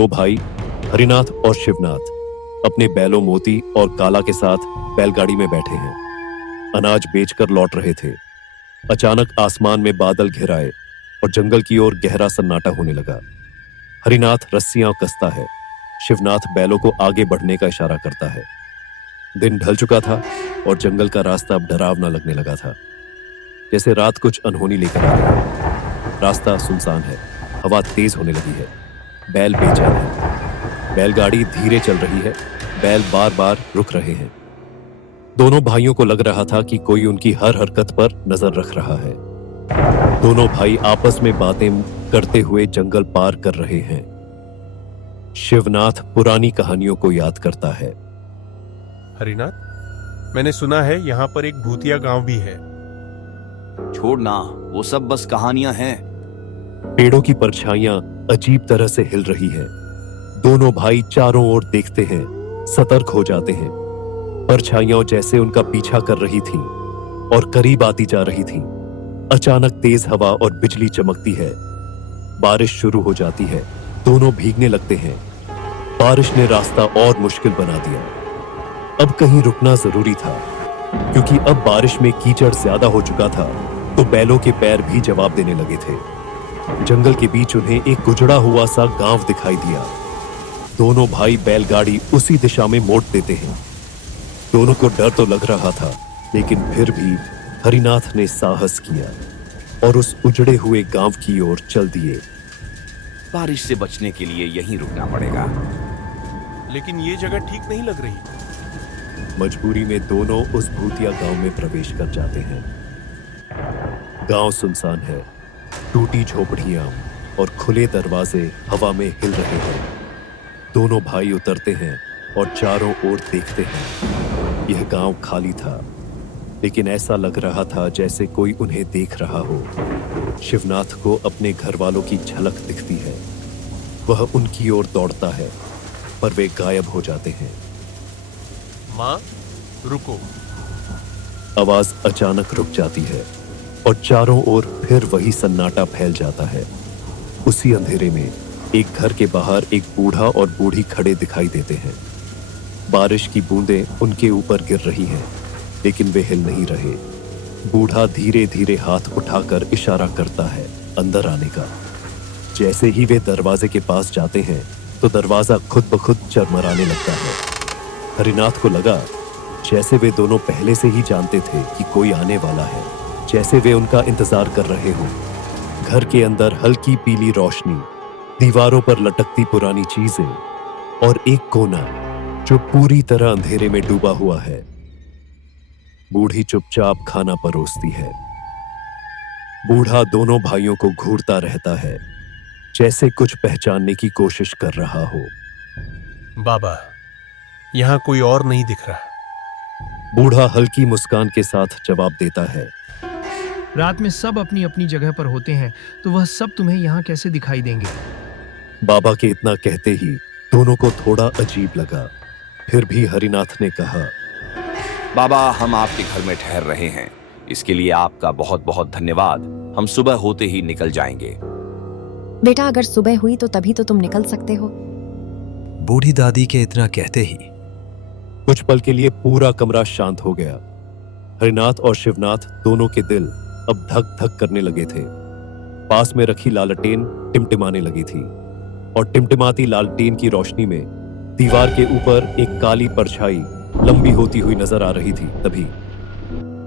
दो भाई हरिनाथ और शिवनाथ अपने बैलों मोती और काला के साथ बैलगाड़ी में बैठे हैं। अनाज बेचकर लौट रहे थे। अचानक आसमान में बादल घिर आए और जंगल की ओर गहरा सन्नाटा होने लगा। हरिनाथ रस्सियां कसता है, शिवनाथ बैलों को आगे बढ़ने का इशारा करता है। दिन ढल चुका था और जंगल का रास्ता अब डरावना लगने लगा था, जैसे रात कुछ अनहोनी लेकर आ रही है। रास्ता सुनसान है, हवा तेज होने लगी है, बैल बेचैन है, बैलगाड़ी धीरे चल रही है, बैल बार बार रुक रहे हैं। दोनों भाइयों को लग रहा था कि कोई उनकी हर हरकत पर नजर रख रहा है। दोनों भाई आपस में बातें करते हुए जंगल पार कर रहे हैं। शिवनाथ पुरानी कहानियों को याद करता है। हरिनाथ, मैंने सुना है यहाँ पर एक भूतिया गांव भी है। छोड़ना, वो सब बस कहानियां हैं। पेड़ों की परछाइयां अजीब तरह से हिल रही है। दोनों भाई चारों ओर देखते हैं, सतर्क हो जाते हैं। परछाइयां जैसे उनका पीछा कर रही थीं और करीब आती जा रही थीं। अचानक तेज हवा और बिजली चमकती है। बारिश शुरू हो जाती है। दोनों भीगने लगते हैं। बारिश ने रास्ता और मुश्किल बना दिया। अब कहीं रुकना जरूरी था, क्योंकि अब बारिश में कीचड़ ज्यादा हो चुका था, तो बैलों के पैर भी जवाब देने लगे थे। जंगल के बीच उन्हें एक उजड़ा हुआ सा गांव दिखाई दिया। दोनों भाई बैलगाड़ी उसी दिशा में मोड़ देते हैं। दोनों को डर तो लग रहा था, लेकिन फिर भी हरिनाथ ने साहस किया और उस उजड़े हुए गांव की ओर चल दिए। बारिश से बचने के लिए यहीं रुकना पड़ेगा। लेकिन ये जगह ठीक नहीं लग रही। मजबूरी में दोनों उस भूतिया गांव में प्रवेश कर जाते हैं। गांव सुनसान है, टूटी झोपड़ियां और खुले दरवाजे हवा में हिल रहे हैं। दोनों भाई उतरते हैं और चारों ओर देखते हैं। यह गांव खाली था, लेकिन ऐसा लग रहा था जैसे कोई उन्हें देख रहा हो। शिवनाथ को अपने घर वालों की झलक दिखती है। वह उनकी ओर दौड़ता है, पर वे गायब हो जाते हैं। माँ, रुको। आवाज अचानक रुक जाती है और चारों ओर फिर वही सन्नाटा फैल जाता है। उसी अंधेरे में एक घर के बाहर एक बूढ़ा और बूढ़ी खड़े दिखाई देते हैं। बारिश की बूंदें उनके ऊपर गिर रही हैं, लेकिन वे हिल नहीं रहे। बूढ़ा धीरे धीरे हाथ उठाकर इशारा करता है अंदर आने का। जैसे ही वे दरवाजे के पास जाते हैं, तो दरवाजा खुद ब खुद चरमराने लगता है। हरिनाथ को लगा जैसे वे दोनों पहले से ही जानते थे कि कोई आने वाला है, जैसे वे उनका इंतजार कर रहे हों। घर के अंदर हल्की पीली रोशनी, दीवारों पर लटकती पुरानी चीजें और एक कोना जो पूरी तरह अंधेरे में डूबा हुआ है। बूढ़ी चुपचाप खाना परोसती है। बूढ़ा दोनों भाइयों को घूरता रहता है, जैसे कुछ पहचानने की कोशिश कर रहा हो। बाबा, यहाँ कोई और नहीं दिख रहा। बूढ़ा हल्की मुस्कान के साथ जवाब देता है, रात में सब अपनी अपनी जगह पर होते हैं, तो वह सब तुम्हें यहाँ कैसे दिखाई देंगे? बाबा के इतना कहते ही दोनों को थोड़ा अजीब लगा। फिर भी हरिनाथ ने कहा, बाबा, हम आपके घर में ठहर रहे हैं, इसके लिए आपका बहुत बहुत धन्यवाद। हम सुबह होते ही निकल जाएंगे। बेटा, अगर सुबह हुई तो तभी तो तुम निकल सकते हो। बूढ़ी दादी के इतना कहते ही कुछ पल के लिए पूरा कमरा शांत हो गया। हरिनाथ और शिवनाथ दोनों के दिल अब धक धक करने लगे थे। पास में रखी लालटेन टिमटिमाने लगी थी और टिमटिमाती लालटेन की रोशनी में दीवार के ऊपर एक काली परछाई लंबी होती हुई नजर आ रही थी। तभी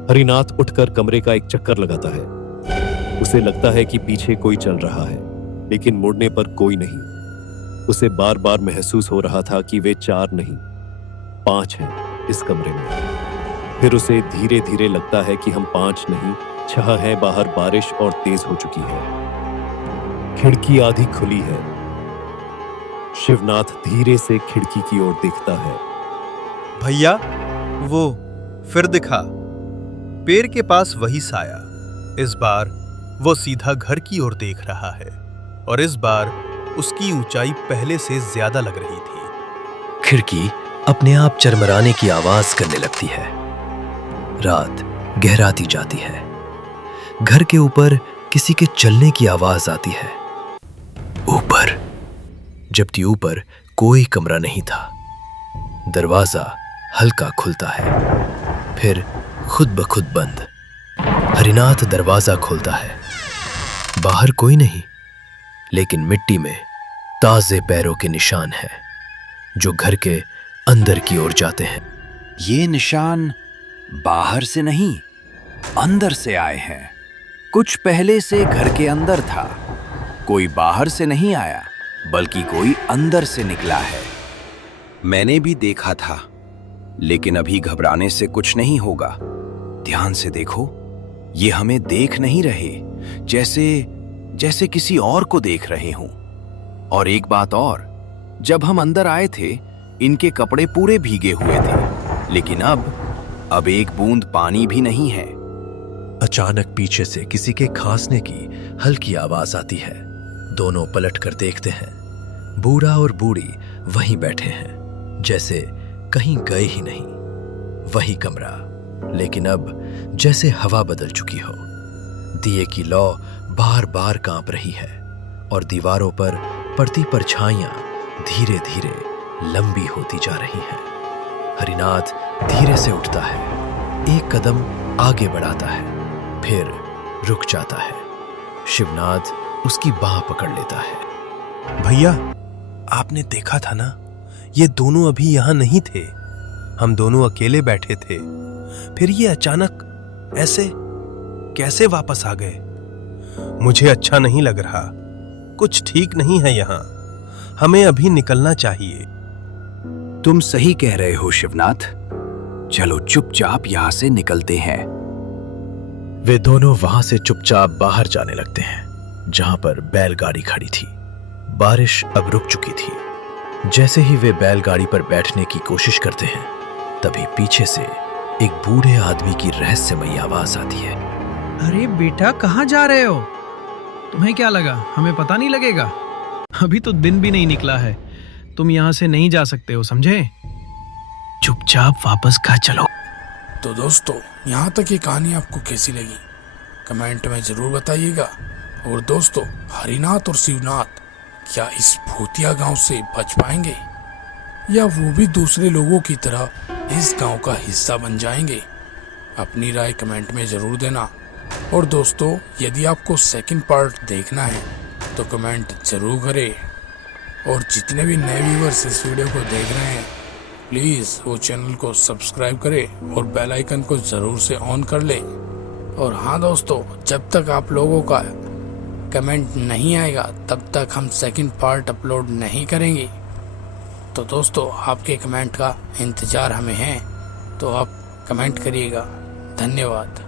हरिनाथ उठकर कमरे का एक चक्कर लगाता है। उसे लगता है कि पीछे कोई चल रहा है, लेकिन मुड़ने पर कोई नहीं। उसे बार बार महसूस हो रहा था कि वे 4 नहीं 5 हैं इस कमरे में। फिर उसे धीरे धीरे लगता है कि हम 5 नहीं 6 हैं। बाहर बारिश और तेज हो चुकी है। खिड़की आधी खुली है। शिवनाथ धीरे से खिड़की की ओर देखता है। भैया, वो फिर दिखा। पेड़ के पास वही साया। इस बार वो सीधा घर की ओर देख रहा है और इस बार उसकी ऊंचाई पहले से ज्यादा लग रही थी। खिड़की अपने आप चरमराने की आवाज करने लगती है। रात गहराती जाती है। घर के ऊपर किसी के चलने की आवाज आती है। ऊपर जबकि ऊपर कोई कमरा नहीं था। दरवाजा हल्का खुलता है, फिर खुद ब खुद बंद। हरिनाथ दरवाजा खोलता है। बाहर कोई नहीं, लेकिन मिट्टी में ताजे पैरों के निशान हैं, जो घर के अंदर की ओर जाते हैं। ये निशान बाहर से नहीं, अंदर से आए हैं। कुछ पहले से घर के अंदर था। कोई बाहर से नहीं आया, बल्कि कोई अंदर से निकला है। मैंने भी देखा था, लेकिन अभी घबराने से कुछ नहीं होगा। ध्यान से देखो, ये हमें देख नहीं रहे, जैसे किसी और को देख रहे हों। और एक बात और, जब हम अंदर आए थे, इनके कपड़े पूरे भीगे हुए थे, लेकिन अब एक बूंद पानी भी नहीं है। अचानक पीछे से किसी के खांसने की हल्की आवाज आती है। दोनों पलट कर देखते हैं। बूढ़ा और बूढ़ी वहीं बैठे हैं, जैसे कहीं गए ही नहीं। वही कमरा, लेकिन अब जैसे हवा बदल चुकी हो। दिए की लौ बार बार कांप रही है और दीवारों पर पड़ती परछाइयां धीरे धीरे लंबी होती जा रही हैं। हरिनाथ धीरे से उठता है, एक कदम आगे बढ़ाता है, फिर रुक जाता है। शिवनाथ उसकी बाह पकड़ लेता है। भैया, आपने देखा था ना, ये दोनों अभी यहां नहीं थे। हम दोनों अकेले बैठे थे, फिर ये अचानक ऐसे कैसे वापस आ गए? मुझे अच्छा नहीं लग रहा। कुछ ठीक नहीं है यहां। हमें अभी निकलना चाहिए। तुम सही कह रहे हो शिवनाथ। चलो चुपचाप यहां से निकलते हैं। वे दोनों वहां से चुपचाप बाहर जाने लगते हैं, जहां पर बैलगाड़ी खड़ी थी। बारिश अब रुक चुकी थी। जैसे ही वे बैलगाड़ी पर बैठने की कोशिश करते हैं, तभी पीछे से एक बूढ़े आदमी की रहस्यमयी आवाज आती है। अरे बेटा, कहाँ जा रहे हो? तुम्हें क्या लगा हमें पता नहीं लगेगा? अभी तो दिन भी नहीं निकला है। तुम यहाँ से नहीं जा सकते हो, समझे? चुपचाप वापस घर चलो। तो दोस्तों, यहाँ तक ये कहानी आपको कैसी लगी कमेंट में जरूर बताइएगा। और दोस्तों, हरिनाथ और शिवनाथ क्या इस भूतिया गांव से बच पाएंगे, या वो भी दूसरे लोगों की तरह इस गांव का हिस्सा बन जाएंगे? अपनी राय कमेंट में जरूर देना। और दोस्तों, यदि आपको सेकंड पार्ट देखना है तो कमेंट जरूर करें। और जितने भी नए व्यूअर्स इस वीडियो को देख रहे हैं, प्लीज़ वो चैनल को सब्सक्राइब करें और बेल आइकन को ज़रूर से ऑन कर लें। और हाँ दोस्तों, जब तक आप लोगों का कमेंट नहीं आएगा, तब तक हम सेकंड पार्ट अपलोड नहीं करेंगे। तो दोस्तों, आपके कमेंट का इंतज़ार हमें है, तो आप कमेंट करिएगा। धन्यवाद।